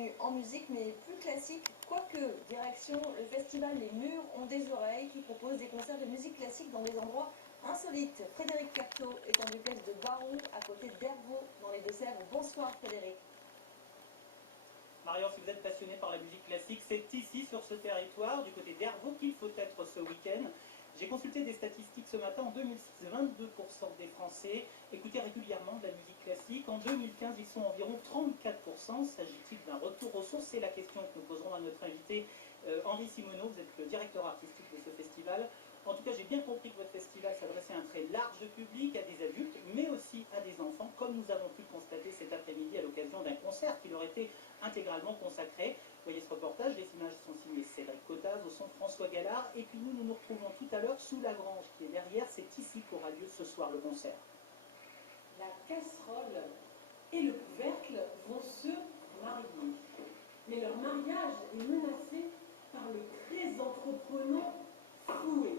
En musique, mais plus classique, quoique, direction le festival Les Murs ont des oreilles qui propose des concerts de musique classique dans des endroits insolites. Frédéric Carteau est en duplex de Barou, à côté d'Hervaux, dans les Deux-Sèvres. Bonsoir Frédéric. Marion, si vous êtes passionné par la musique classique, c'est ici, sur ce territoire, du côté d'Hervaux, qu'il faut être ce week-end. J'ai consulté des statistiques ce matin. En 2006, 22% des Français écoutaient régulièrement de la musique classique. En 2015, ils sont environ 34%. S'agit-il d'un retour aux sources? C'est la question que nous poserons à notre invité Henri Simoneau. Vous êtes le directeur artistique de ce festival. En tout cas, j'ai bien compris que votre festival s'adressait à un très large public, à des adultes, mais aussi à des enfants, comme nous avons pu le constater cet après-midi à l'occasion d'un concert qui leur était intégralement consacré. Vous voyez ce reportage, les images sont signées Cédric Cottaz, au son François Gallard, et puis nous nous retrouvons tout à l'heure sous la grange qui est derrière. C'est ici qu'aura lieu ce soir le concert. La casserole et le couvercle vont se marier. Mais leur mariage est menacé par le très entreprenant Fouet.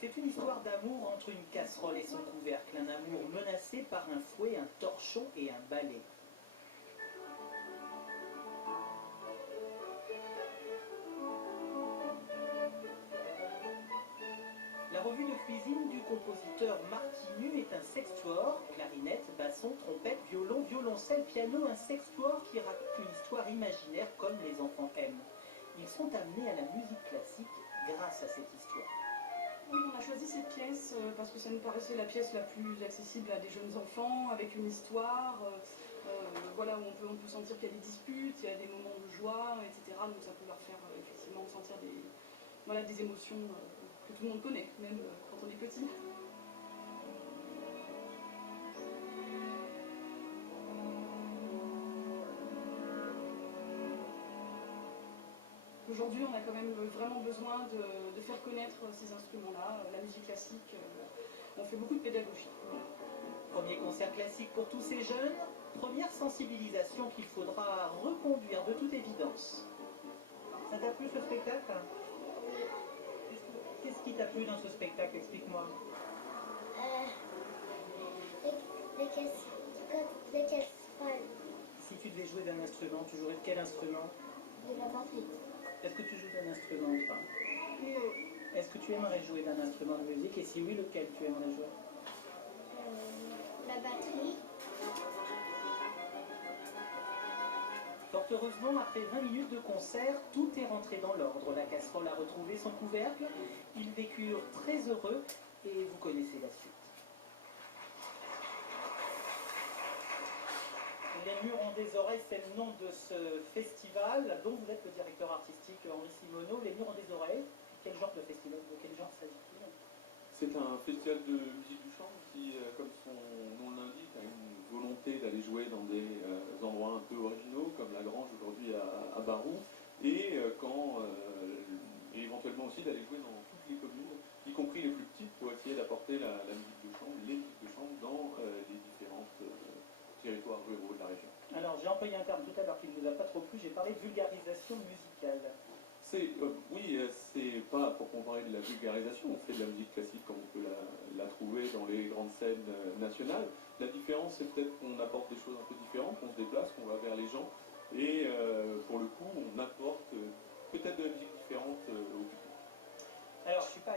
C'est une histoire d'amour entre une casserole et son couvercle, un amour menacé par un fouet, un torchon et un balai. La revue de cuisine du compositeur Martinu est un sextuor, clarinette, basson, trompette, violon, violoncelle, piano, un sextuor qui raconte une histoire imaginaire comme les enfants aiment. Ils sont amenés à la musique classique grâce à cette histoire. Oui, on a choisi cette pièce parce que ça nous paraissait la pièce la plus accessible à des jeunes enfants, avec une histoire, voilà, où on peut sentir qu'il y a des disputes, il y a des moments de joie, etc. Donc ça peut leur faire effectivement sentir des émotions que tout le monde connaît, même quand on est petit. Aujourd'hui, on a quand même vraiment besoin de faire connaître ces instruments-là, la musique classique. On fait beaucoup de pédagogie. Premier concert classique pour tous ces jeunes, première sensibilisation qu'il faudra reconduire de toute évidence. Ça t'a plu ce spectacle? Qu'est-ce qui t'a plu dans ce spectacle? Explique-moi. Les casseroles. Si tu devais jouer d'un instrument, tu jouerais de quel instrument? De la batterie. Est-ce que tu joues d'un instrument ou pas? Est-ce que tu aimerais jouer d'un instrument de musique? Et si oui, lequel tu aimerais jouer? La batterie. Fort heureusement, après 20 minutes de concert, tout est rentré dans l'ordre. La casserole a retrouvé son couvercle, ils vécurent très heureux et vous connaissez la suite. Les Murs ont des oreilles, c'est le nom de ce festival dont vous êtes le directeur artistique Henri Simoneau. Les Murs ont des oreilles, quel genre de festival, de quel genre s'agit-il? C'est un festival de musique du champ qui, comme son nom l'indique, a une volonté d'aller jouer dans des endroits un peu originaux, comme la Grange aujourd'hui à Barou, et éventuellement aussi d'aller jouer dans toutes les communes, y compris les plus petites, pour essayer d'apporter la musique de chambre, les musiques de chambre dans les différentes territoires ruraux de la région. Alors j'ai employé un terme tout à l'heure qui ne vous a pas trop plu, j'ai parlé de vulgarisation musicale. Oui, c'est pas pour comparer de la vulgarisation, on fait de la musique classique comme on peut la trouver dans les grandes scènes nationales. La différence, c'est peut-être qu'on apporte des choses un peu différentes, qu'on se déplace, qu'on va vers les gens, et pour le coup, on apporte peut-être de la musique différente au public. Alors, je ne suis pas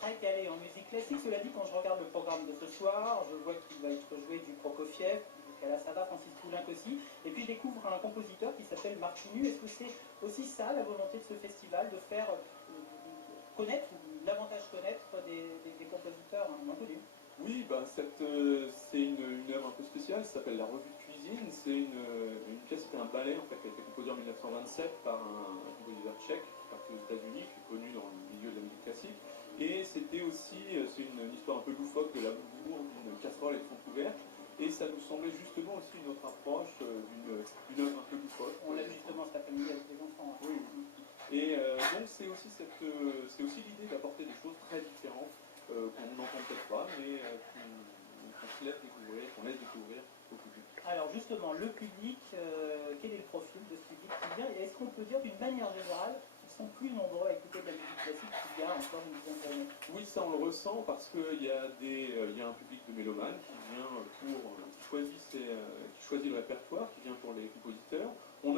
très calé en musique classique, cela dit, quand je regarde le programme de ce soir, je vois qu'il va être joué du Prokofiev, jusqu'à la Sava, Francis Poulenc aussi, et puis je découvre un compositeur qui s'appelle Martinu. Est-ce que c'est aussi ça, la volonté de ce festival, de faire connaître, ou davantage connaître des compositeurs inconnus? Oui, c'est une œuvre un peu spéciale, ça s'appelle La Revue de Cuisine. C'est une pièce, c'était un ballet en fait, qui a été composé en 1927 par un compositeur tchèque qui est parti aux États-Unis, qui est connu dans le milieu de la musique classique. Et c'était aussi, c'est une histoire un peu loufoque de la bourre d'une casserole avec son couvercle. Et ça nous semblait justement aussi une autre approche d'une œuvre un peu loufoque. On l'a vu justement cet après-midi avec les enfants. Oui. Et donc c'est aussi l'idée d'apporter des choses très différentes qu'on n'entend peut-être pas, mais qu'on laisse découvrir au public. Alors justement, le public, quel est le profil de ce public qui vient? Et est-ce qu'on peut dire d'une manière générale qu'ils sont plus nombreux à écouter de la musique classique qu'il y a encore une dizaine d'années? Oui, ça on le ressent parce qu'il y a un public de mélomanes qui vient qui choisit le répertoire, qui vient pour les compositeurs. On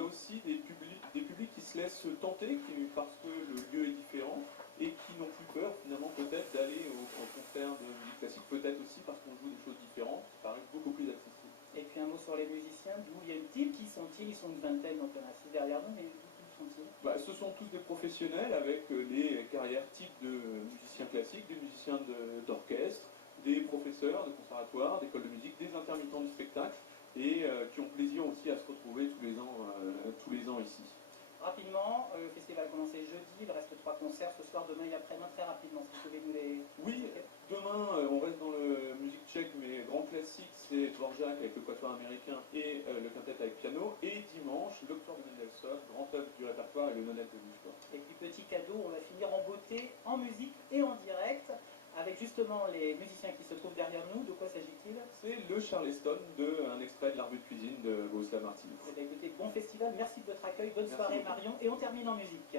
laissent tenter parce que le lieu est différent et qui n'ont plus peur finalement peut-être d'aller au concert de musique classique, peut-être aussi parce qu'on joue des choses différentes, qui paraissent beaucoup plus accessibles. Et puis un mot sur les musiciens, d'où viennent-ils? Qui sont-ils? Ils sont une vingtaine, donc on a 6 derrière nous, mais d'où sont-ils? Ce sont tous des professionnels avec des carrières types de musiciens classiques, des musiciens d'orchestre, des professeurs de conservatoire, d'école de musique, des intermittents du spectacle et qui ont plaisir aussi à se retrouver tous les ans ici. Rapidement, le festival a commencé jeudi, il reste 3 concerts ce soir, demain et après-demain, très rapidement, si vous pouvez nous les... Oui, demain on reste dans le musique tchèque, mais grand classique c'est Dvorak avec le quatuor américain et le quintet avec piano, et dimanche, l'Octobre de Mendelssohn, grand œuvre du répertoire et le nonette de Buchor. Et puis petit cadeau, on va finir en beauté, en musique et en direct, avec justement les musiciens qui se trouvent derrière nous. De quoi s'agit-il? C'est le Charleston, un extrait de l'art de cuisine de Voslav Martinov. Eh bien, écoutez, bon festival, merci de votre accueil, bonne soirée Marion, et on termine en musique.